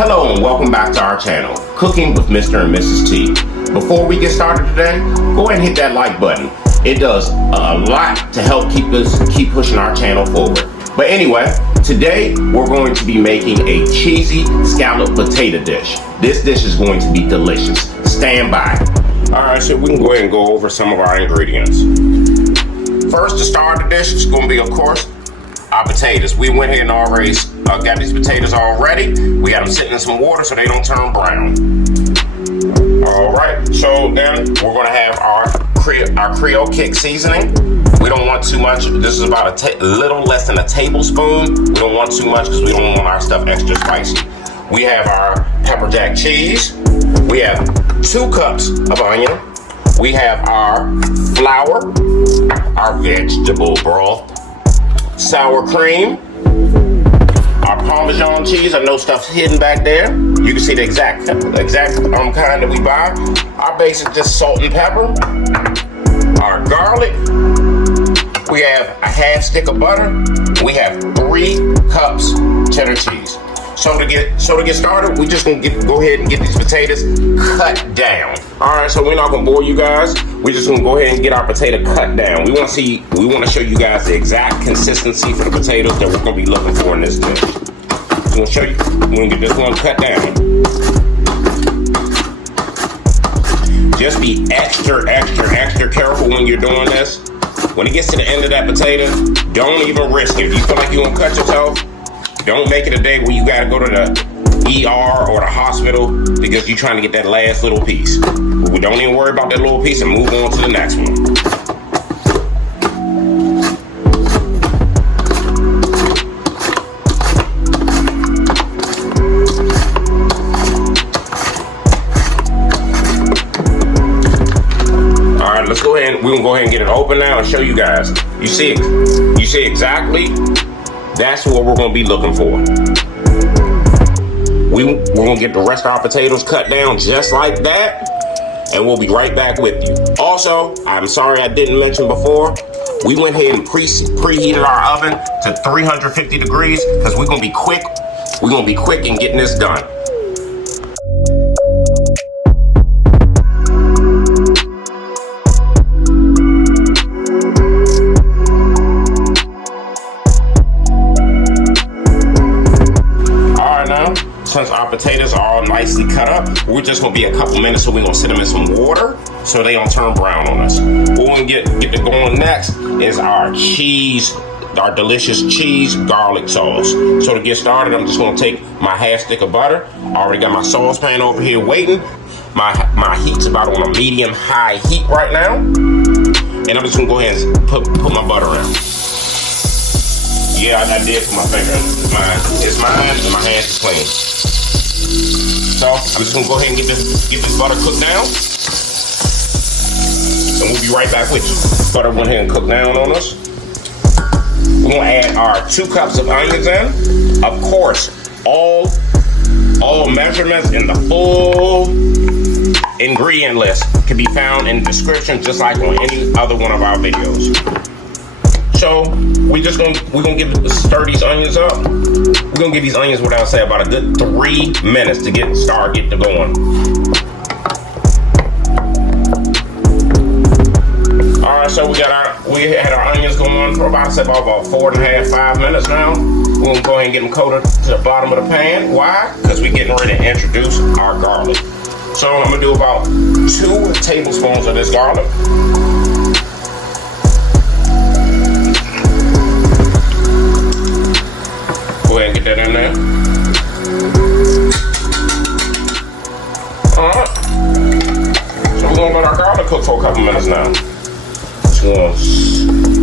Hello and welcome back to our channel, Cooking with Mr. and Mrs. T. Before we get started today, go ahead and hit that like button. It does a lot to help keep pushing our channel forward. But anyway, today we're going to be making a cheesy scalloped potato dish. This dish is going to be delicious. Stand by. Alright, so we can go ahead and go over some of our ingredients. First, to start the dish, it's going to be, of course, our potatoes. We went ahead and already got these potatoes all ready. We had them sitting in some water so they don't turn brown. Alright, so then we're going to have our Creole kick seasoning. We don't want too much. This is about a little less than a tablespoon. We don't want too much because we don't want our stuff extra spicy. We have our pepper jack cheese. We have 2 cups of onion. We have our flour, our vegetable broth, sour cream, our Parmesan cheese. I know stuff's hidden back there. You can see the exact kind that we buy. Our basic just salt and pepper. Our garlic. We have a half stick of butter. We have 3 cups cheddar cheese. So to get started, we just gonna go ahead and get these potatoes cut down. All right, so we're not gonna bore you guys. We're just gonna go ahead and get our potato cut down. We want to show you guys the exact consistency for the potatoes that we're gonna be looking for in this dish. So we'll show you. We're gonna get this one cut down. Just be extra careful when you're doing this. When it gets to the end of that potato, don't even risk it. If you feel like you're gonna cut yourself, don't make it a day where you gotta go to the ER or the hospital because you're trying to get that last little piece. We don't even worry about that little piece and move on to the next one. All right, let's go ahead. We're gonna go ahead and get it open now and show you guys. You see exactly. That's what we're going to be looking for. We're going to get the rest of our potatoes cut down just like that, and we'll be right back with you. Also, I'm sorry I didn't mention before, we went ahead and preheated our oven to 350 degrees because we're going to be quick. We're going to be quick in getting this done. Since our potatoes are all nicely cut up, we're just gonna be a couple minutes, so we're gonna sit them in some water so they don't turn brown on us. What we're gonna get to going next is our cheese, our delicious cheese garlic sauce. So to get started, I'm just gonna take my half stick of butter. I already got my saucepan over here waiting. My heat's about on a medium-high heat right now. And I'm just gonna go ahead and put my butter in. Yeah, I did put my finger in. It's mine, and my hands is clean. So I'm just gonna go ahead and get this butter cooked down, and we'll be right back with you. Butter went ahead and cooked down on us. We're gonna add our 2 cups of onions in. Of course, all measurements in the full ingredient list can be found in the description, just like on any other one of our videos. So we're gonna stir these onions up. We're gonna give these onions, what I would say, about a good 3 minutes to get going. All right, so we had our onions going for about 4.5, 5 minutes now. We're gonna go ahead and get them coated to the bottom of the pan. Why? Because we're getting ready to introduce our garlic. So I'm gonna do about 2 tablespoons of this garlic. Go ahead and get that in there. Alright. So we're going to let our garlic cook for a couple minutes now. Just going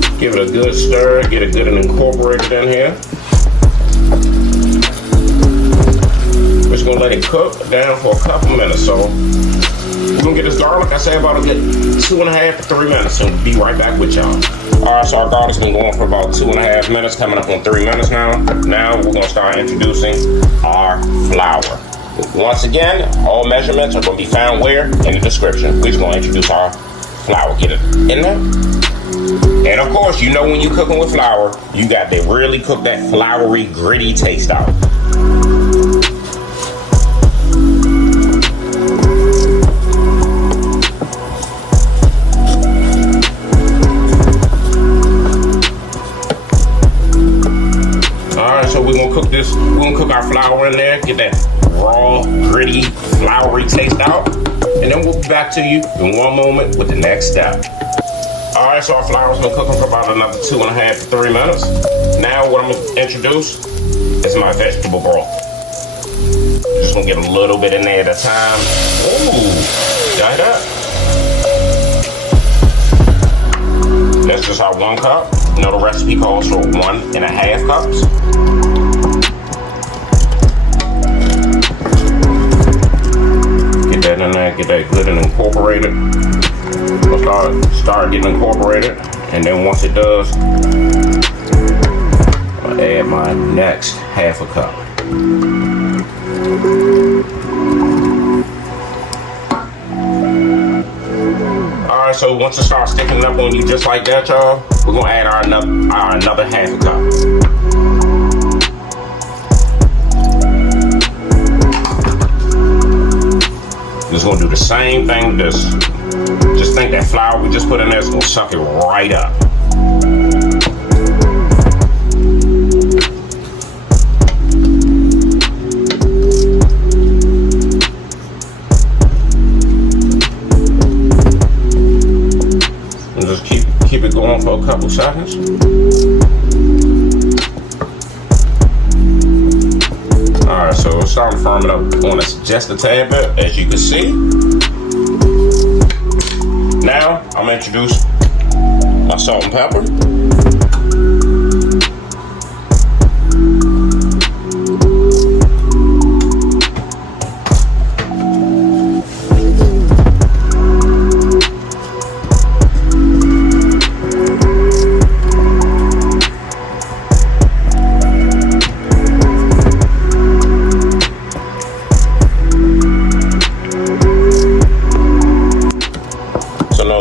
to give it a good stir, get it good and incorporated in here. We're just going to let it cook down for a couple minutes. So we're going to get this garlic, I say about a good 2.5 to 3 minutes, and we'll be right back with y'all. Alright, so our garlic's been going for about 2.5 minutes, coming up on 3 minutes now. Now we're gonna start introducing our flour. Once again, all measurements are gonna be found where? In the description. We're just gonna introduce our flour. Get it in there. And of course, you know when you're cooking with flour, you got to really cook that floury, gritty taste out. this. We're gonna cook our flour in there, get that raw, gritty, floury taste out. And then we'll be back to you in one moment with the next step. All right, so our flour's been cooking for about another 2.5 to 3 minutes. Now what I'm gonna introduce is my vegetable broth. Just gonna get a little bit in there at a time. Ooh, y'all hear that? That's just our 1 cup. You know the recipe calls for 1.5 cups. Get that in there, get that good and incorporated. We'll start getting incorporated, and then once it does, I'll add my next 1/2 cup. Alright, so once it starts sticking up on you just like that, y'all, we're gonna add our another 1/2 cup. Just gonna do the same thing with this. Just think that flour we just put in there is gonna suck it right up. And just keep it going for a couple seconds. Alright, so it's starting to firm it up on us just a tad bit, as you can see. Now, I'm gonna introduce my salt and pepper.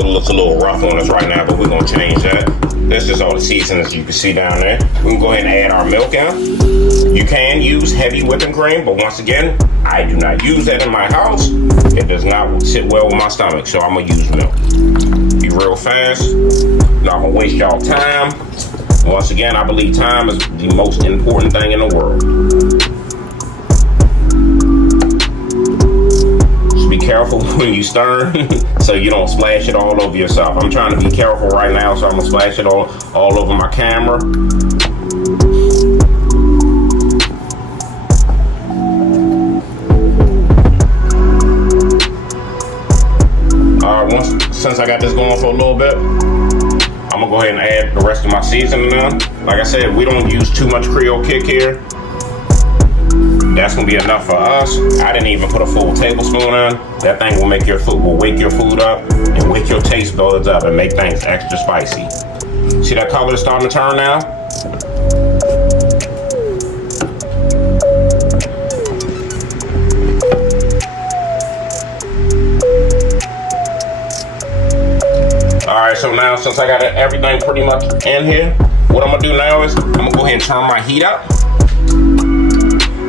Looks a little rough on us right now, but we're gonna change that. That's just all the seasonings you can see down there. We can go ahead and add our milk in. You can use heavy whipping cream, but once again, I do not use that in my house. It does not sit well with my stomach, so I'm gonna use milk. Be real fast, not gonna waste y'all time. Once again, I believe time is the most important thing in the world. Be careful when you stir so you don't splash it all over yourself. I'm trying to be careful right now, so I'm gonna splash it all over my camera. Since I got this going for a little bit, I'm gonna go ahead and add the rest of my seasoning now. Like I said, we don't use too much Creole kick here. That's gonna be enough for us. I didn't even put a full tablespoon in. That thing will make your food, will wake your food up and wake your taste buds up and make things extra spicy. See that color is starting to turn now? All right, so now since I got everything pretty much in here, what I'm gonna do now is I'm gonna go ahead and turn my heat up.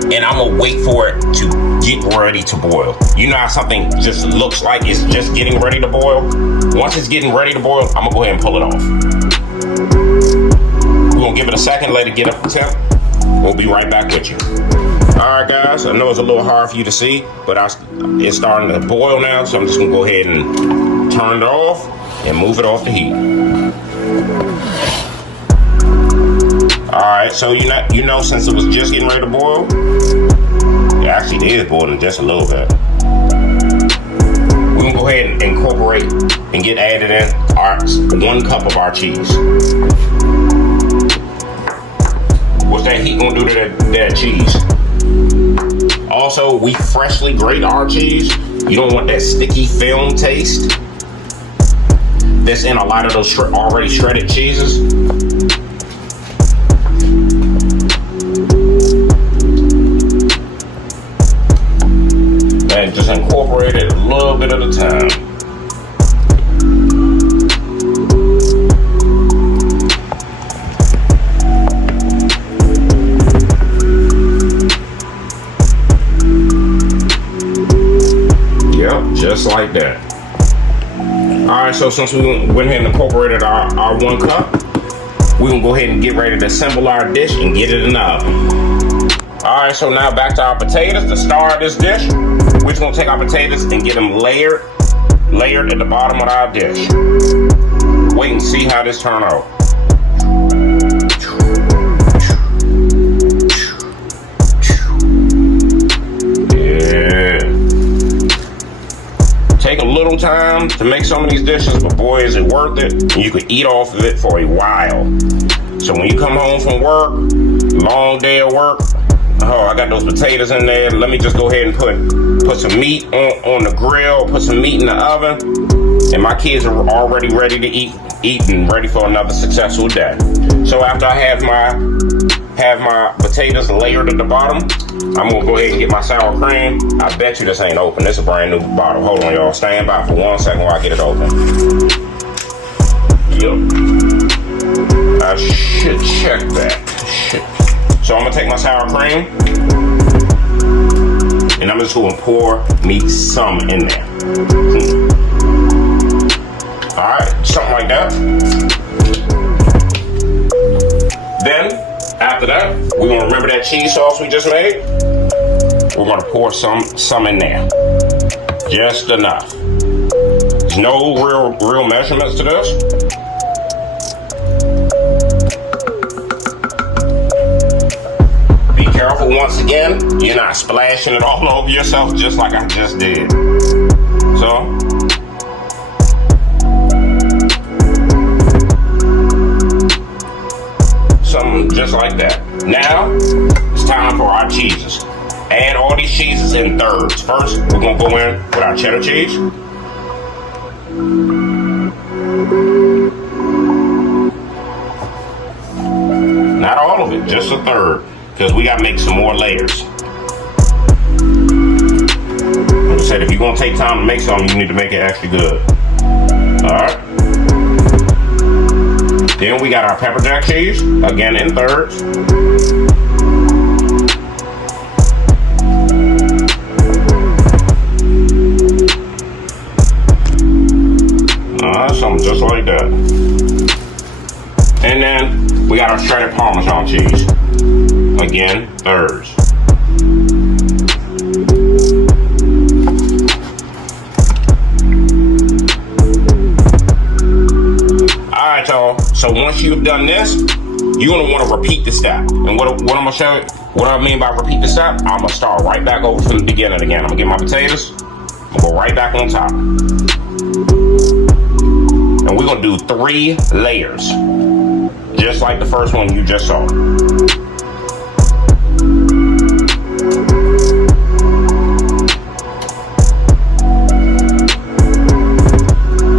And I'm gonna wait for it to get ready to boil. You know how something just looks like it's just getting ready to boil? Once it's getting ready to boil, I'm gonna go ahead and pull it off. We're gonna give it a second, let it get up to temp. We'll be right back with you. All right, guys, I know it's a little hard for you to see, but it's starting to boil now, so I'm just gonna go ahead and turn it off and move it off the heat. Alright, so you know since it was just getting ready to boil, it actually is boiling just a little bit. We're gonna go ahead and incorporate and get added in our 1 cup of our cheese. What's that heat gonna do to that cheese? Also, we freshly grate our cheese. You don't want that sticky film taste that's in a lot of those already shredded cheeses. And just incorporate it a little bit at a time. Yep, just like that. Alright, so since we went ahead and incorporated our 1 cup, we're gonna go ahead and get ready to assemble our dish and get it in the oven. All right, so now back to our potatoes, the star of this dish. We're just gonna take our potatoes and get them layered at the bottom of our dish. Wait and see how this turn out. Yeah. Take a little time to make some of these dishes, but boy, is it worth it. And you could eat off of it for a while. So when you come home from work, long day of work, oh, I got those potatoes in there. Let me just go ahead and put some meat on the grill, put some meat in the oven, and my kids are already ready to eat and ready for another successful day. So after I have my potatoes layered at the bottom, I'm gonna go ahead and get my sour cream. I bet you this ain't open. This is a brand new bottle. Hold on, y'all. Stand by for 1 second while I get it open. Yep. I should check that. Shit. So I'm gonna take my sour cream and I'm just gonna pour me some in there. All right, something like that. Then after that, we're gonna remember that cheese sauce we just made. We're gonna pour some in there, just enough. There's no real measurements to this. Careful, once again, you're not splashing it all over yourself just like I just did. So, something just like that. Now, it's time for our cheeses. Add all these cheeses in thirds. First, we're gonna go in with our cheddar cheese. Not all of it, just a third. Because we gotta make some more layers. Like I said, if you're gonna take time to make something, you need to make it extra good. Alright. Then we got our pepper jack cheese, again in thirds. Something just like that. And then we got our shredded Parmesan cheese. Again, thirds. Alright, y'all. So once you've done this, you're gonna want to repeat the step. And what I'm gonna show you, what I mean by repeat the step, I'm gonna start right back over from the beginning again. I'm gonna get my potatoes, I'm gonna go right back on top. And we're gonna do 3 layers. Just like the first one you just saw.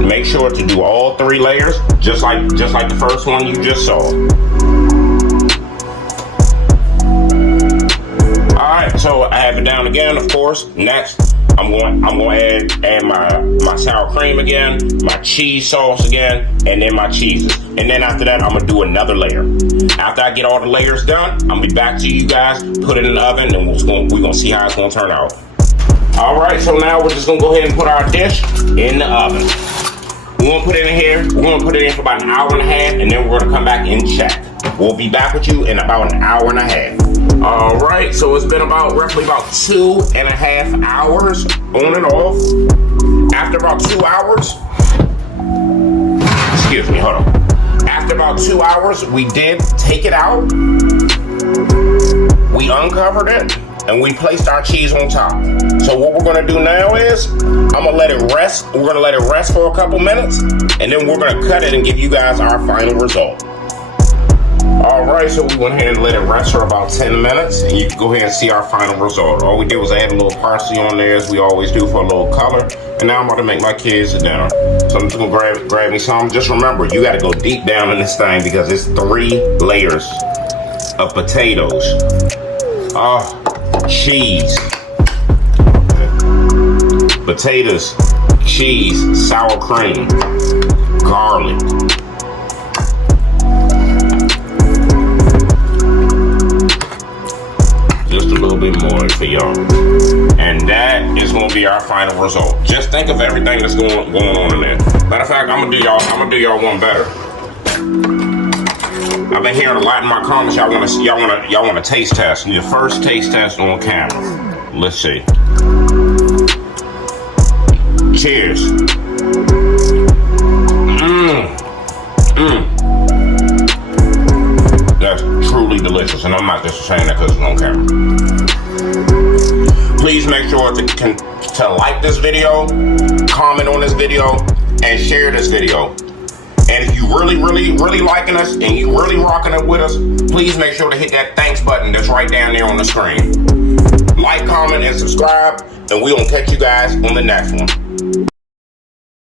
Make sure to do all 3 layers, just like the first one you just saw. All right, so I have it down again, of course. Next, I'm going to add my sour cream again, my cheese sauce again, and then my cheeses. And then after that, I'm gonna do another layer. After I get all the layers done, I'm gonna be back to you guys, put it in the oven, and we're gonna see how it's gonna turn out. All right, so now we're just gonna go ahead and put our dish in the oven. We're gonna put it in here. We're gonna put it in for about an hour and a half, and then we're gonna come back and check. We'll be back with you in about an hour and a half. All right, so it's been roughly about 2.5 hours on and off. After about 2 hours, excuse me, hold on. After about 2 hours, we did take it out. We uncovered it, and we placed our cheese on top. So what we're gonna do now is, I'm gonna let it rest. We're gonna let it rest for a couple minutes, and then we're gonna cut it and give you guys our final result. All right, so we went ahead and let it rest for about 10 minutes, and you can go ahead and see our final result. All we did was add a little parsley on there, as we always do, for a little color. And now I'm about to make my kids dinner. So I'm just gonna grab me some. Just remember, you gotta go deep down in this thing because it's 3 layers of potatoes. Cheese, potatoes, cheese, sour cream, garlic. Just a little bit more for y'all. And that is gonna be our final result. Just think of everything that's going on in there. Matter of fact, I'm gonna do y'all one better. I've been hearing a lot in my comments. Y'all want to taste test. Your first taste test on camera. Let's see. Cheers. That's truly delicious, and I'm not just saying that because it's on camera. Please make sure to like this video, comment on this video, and share this video. And if you really liking us and you really rocking it with us, please make sure to hit that thanks button that's right down there on the screen. Like, comment, and subscribe, and we're gonna catch you guys on the next one.